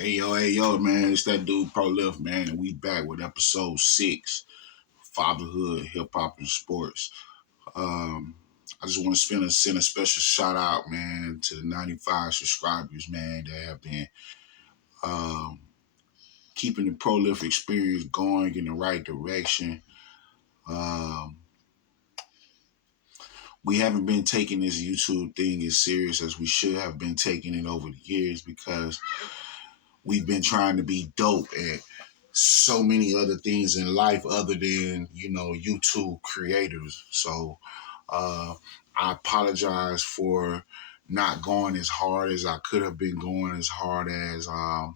Hey yo, man, it's that dude Proliff, man, and we back with episode 6, Fatherhood, Hip Hop, and Sports. Um, I just want to send a special shout out, man, to the 95 subscribers, man, that have been um, keeping the Proliff experience going in the right direction. Um, we haven't been taking this YouTube thing as serious as we should have been taking it over the years because we've been trying to be dope at so many other things in life other than YouTube creators. So I apologize for not going as hard as I could have been going, as hard as um,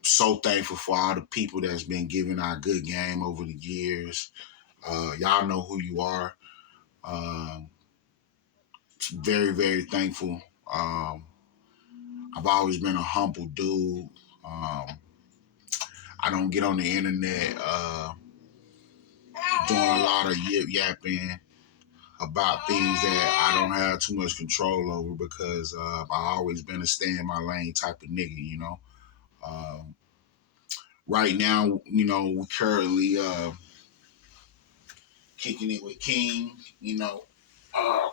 so thankful for all the people that's been giving our good game over the years. Y'all know who you are. Um, very, very thankful. I've always been a humble dude. I don't get on the internet doing a lot of yip yapping about things that I don't have too much control over because I've always been a stay in my lane type of nigga. Um, right now, we currently kicking it with King. Uh,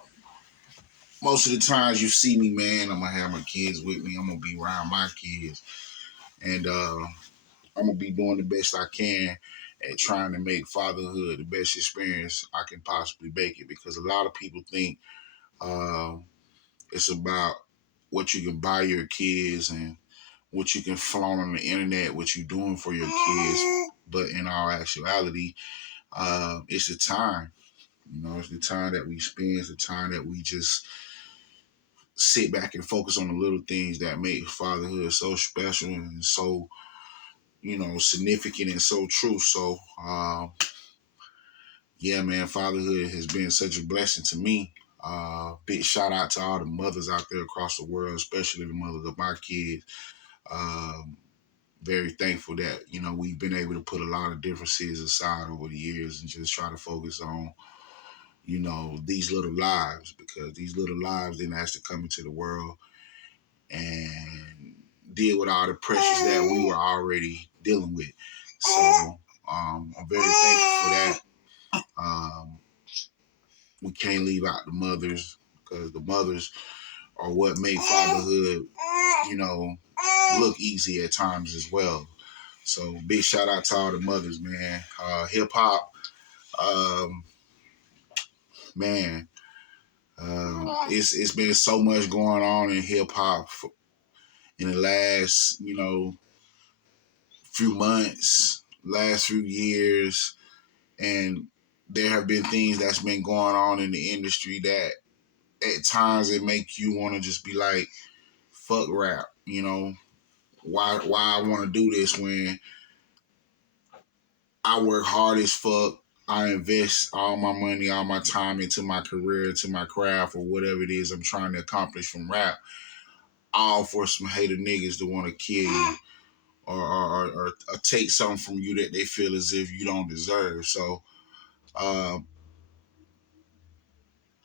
most of the times you see me, man, I'm gonna have my kids with me. I'm gonna be around my kids, and I'm gonna be doing the best I can at trying to make fatherhood the best experience I can possibly make it. Because a lot of people think uh, it's about what you can buy your kids and what you can flaunt on the internet, what you're doing for your kids. But in all actuality, it's the time. It's the time that we spend. It's the time that we just sit back and focus on the little things that make fatherhood so special and so significant and so true. So, yeah, man, fatherhood has been such a blessing to me. Big shout out to all the mothers out there across the world, especially the mothers of my kids. Um, Very thankful that we've been able to put a lot of differences aside over the years and just try to focus on these little lives, because these little lives didn't ask to come into the world and deal with all the pressures that we were already dealing with. So I'm very thankful for that. Um, we can't leave out the mothers, because the mothers are what make fatherhood, look easy at times as well. So big shout out to all the mothers, man. Hip hop, um, man. It's been so much going on in hip hop in the last few months, last few years, and there have been things that's been going on in the industry that at times it make you want to just be like, fuck rap, why I want to do this when I work hard as fuck. I invest all my money, all my time into my career, into my craft, or whatever it is I'm trying to accomplish from rap, all for some hater niggas to want to kill you or take something from you that they feel as if you don't deserve. So uh,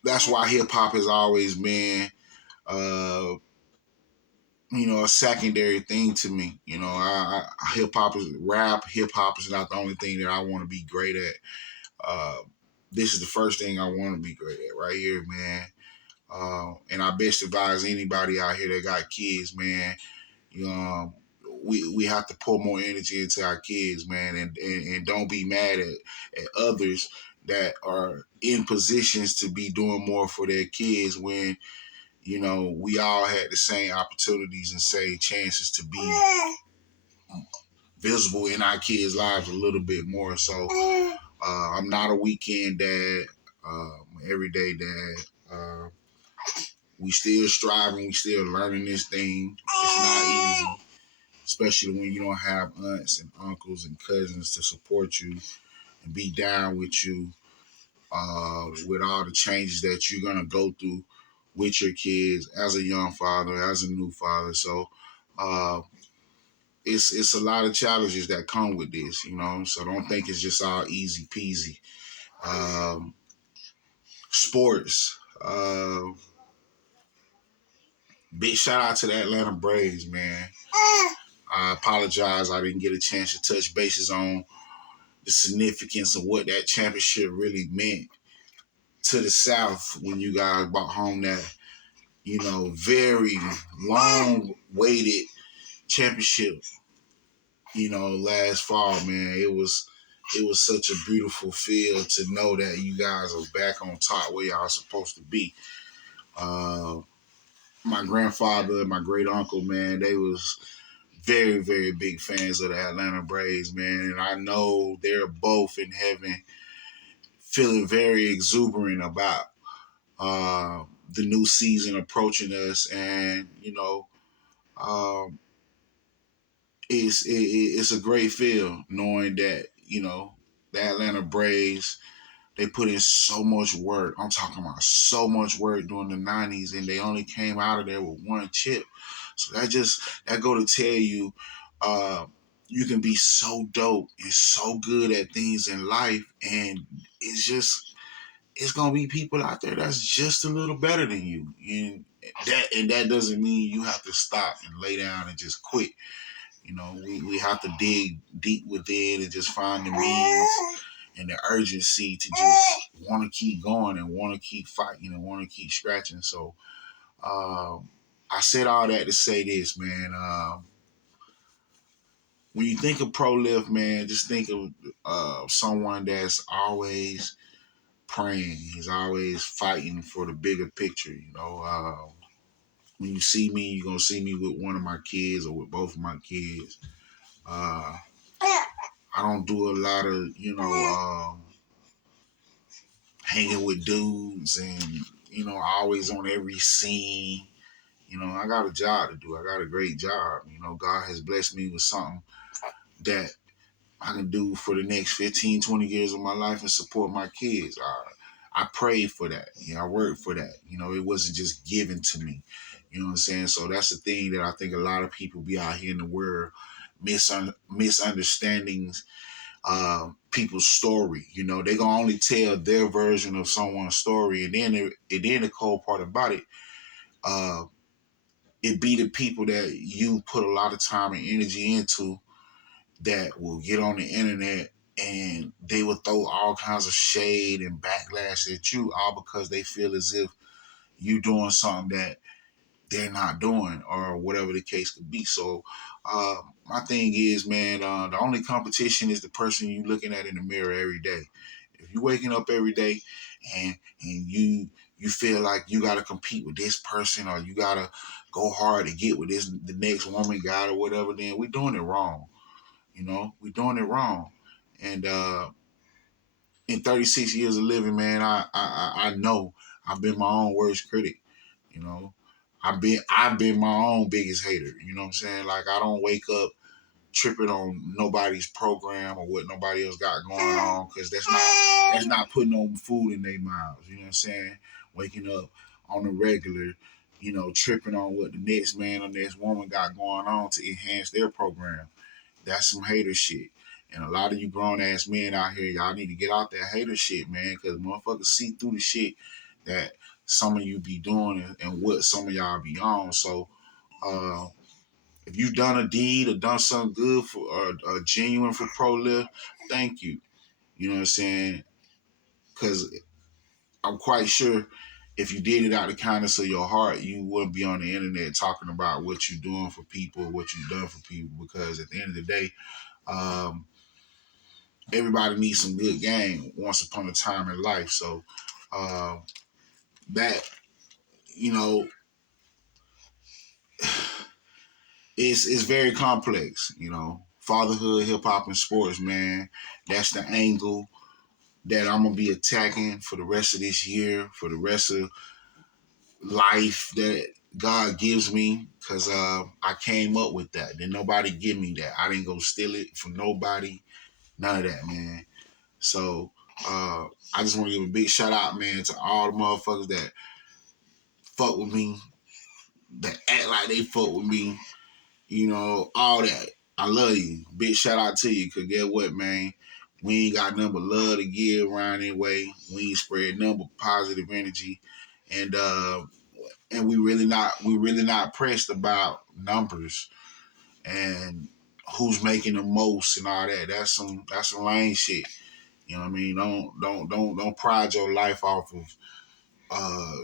that's why hip hop has always been, uh, a secondary thing to me. Hip hop is rap. Hip hop is not the only thing that I want to be great at. Uh, this is the first thing I want to be great at right here, man. And I best advise anybody out here that got kids, man. You know, we have to pour more energy into our kids, man, and don't be mad at others that are in positions to be doing more for their kids when we all had the same opportunities and same chances to be visible in our kids' lives a little bit more. So I'm not a weekend dad, everyday dad. We still striving, we still learning this thing. It's not easy, especially when you don't have aunts and uncles and cousins to support you and be down with you with all the changes that you're gonna go through with your kids as a young father, as a new father. So uh, it's a lot of challenges that come with this, So don't think it's just all easy peasy. Um, Sports. big shout out to the Atlanta Braves, man. I apologize I didn't get a chance to touch bases on the significance of what that championship really meant to the South when you guys brought home that, very long waited championship, last fall, man. It was such a beautiful feel to know that you guys are back on top where y'all supposed to be. Uh, my grandfather and my great uncle, man, they was very, very big fans of the Atlanta Braves, man. And I know they're both in heaven feeling very exuberant about the new season approaching us. And, um, it's a great feel knowing that, the Atlanta Braves, they put in so much work. I'm talking about so much work during the 90s, and they only came out of there with one chip. So that go to tell you, you can be so dope and so good at things in life, and it's gonna be people out there that's just a little better than you, and that doesn't mean you have to stop and lay down and just quit. We have to dig deep within and just find the means and the urgency to just want to keep going and want to keep fighting and want to keep scratching. So I said all that to say this, man. When you think of pro lift, man, just think of someone that's always praying. He's always fighting for the bigger picture. When you see me, you're gonna see me with one of my kids or with both of my kids. Uh, I don't do a lot of, hanging with dudes and, always on every scene. I got a job to do. I got a great job. God has blessed me with something that I can do for the next 15, 20 years of my life and support my kids. I prayed for that. I worked for that. It wasn't just given to me. You know what I'm saying? So that's the thing that I think a lot of people be out here in the world misunderstandings people's story. They gonna only tell their version of someone's story, and then the cold part about it, uh, it be the people that you put a lot of time and energy into that will get on the internet and they will throw all kinds of shade and backlash at you, all because they feel as if you doing something that they're not doing or whatever the case could be. So my thing is, man, the only competition is the person you looking at in the mirror every day. If you waking up every day and you feel like you got to compete with this person or you got to go hard to get with the next woman guy or whatever, then we're doing it wrong. We're doing it wrong. And in 36 years of living, man, I know I've been my own worst critic. You know, I've been my own biggest hater. You know what I'm saying? Like I don't wake up tripping on nobody's program or what nobody else got going on because that's not putting no food in their mouths. You know what I'm saying? Waking up on the regular, tripping on what the next man or next woman got going on to enhance their program. That's some hater shit. And a lot of you grown ass men out here, y'all need to get out that hater shit, man, because motherfuckers see through the shit that some of you be doing and what some of y'all be on. So, if you've done a deed or done something good for or genuine for pro live, thank you. You know what I'm saying? Because I'm quite sure if you did it out of the kindness of your heart, you wouldn't be on the internet talking about what you're doing for people, what you've done for people. Because at the end of the day, um, everybody needs some good game once upon a time in life. So uh, that you know it's very complex. Fatherhood, hip hop, and sports, man. That's the angle that I'm gonna be attacking for the rest of this year, for the rest of life that God gives me, because I came up with that. Didn't nobody give me that. I didn't go steal it from nobody. None of that, man. So I just want to give a big shout out, man, to all the motherfuckers that fuck with me, that act like they fuck with me, all that. I love you. Big shout out to you, because get what, man? We ain't got nothing but love to give around anyway. We ain't spread nothing but positive energy. And and we really not pressed about numbers and who's making the most and all that. That's some lame shit. You know what I mean? Don't pride your life off of uh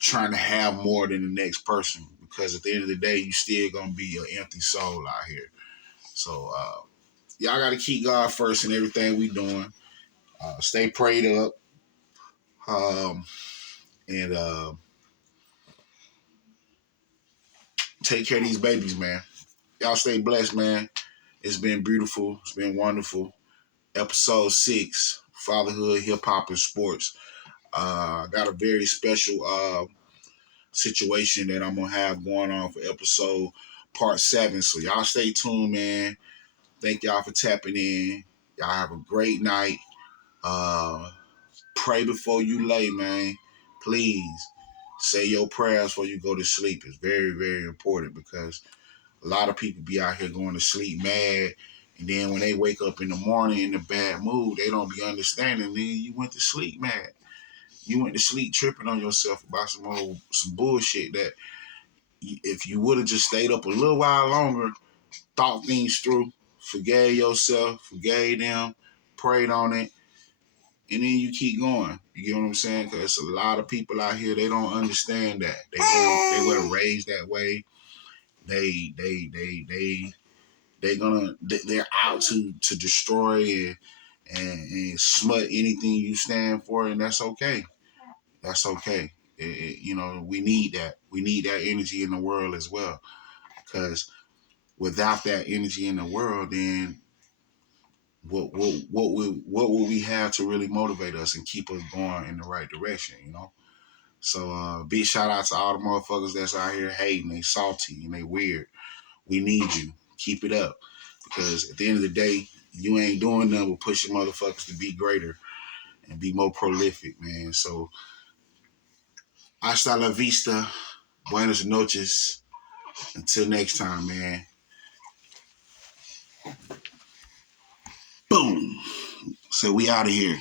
trying to have more than the next person, because at the end of the day you still gonna be an empty soul out here. So y'all gotta keep God first in everything we doing. Stay prayed up. And take care of these babies, man. Y'all stay blessed, man. It's been beautiful. It's been wonderful. Episode 6, Fatherhood, Hip Hop, and Sports. I got a very special situation that I'm gonna have going on for episode part 7. So y'all stay tuned, man. Thank y'all for tapping in. Y'all have a great night. Uh, Pray before you lay, man. Please say your prayers before you go to sleep. It's very, very important, because a lot of people be out here going to sleep mad, and then when they wake up in the morning in a bad mood, they don't be understanding. Then you went to sleep mad. You went to sleep tripping on yourself about some bullshit that if you would have just stayed up a little while longer, thought things through, forgave yourself, forgave them, prayed on it, and then you keep going. You get what I'm saying? Because a lot of people out here, they don't understand that. They were raised that way. They're out to destroy and smut anything you stand for, and that's okay. That's okay. We need that. We need that energy in the world as well. Because without that energy in the world, then what will we have to really motivate us and keep us going in the right direction? So big shout out to all the motherfuckers that's out here hating, they salty and they weird. We need you. Keep it up. Because at the end of the day, you ain't doing nothing but pushing motherfuckers to be greater and be more prolific, man. So hasta la vista. Buenas noches. Until next time, man. Boom. So we out of here.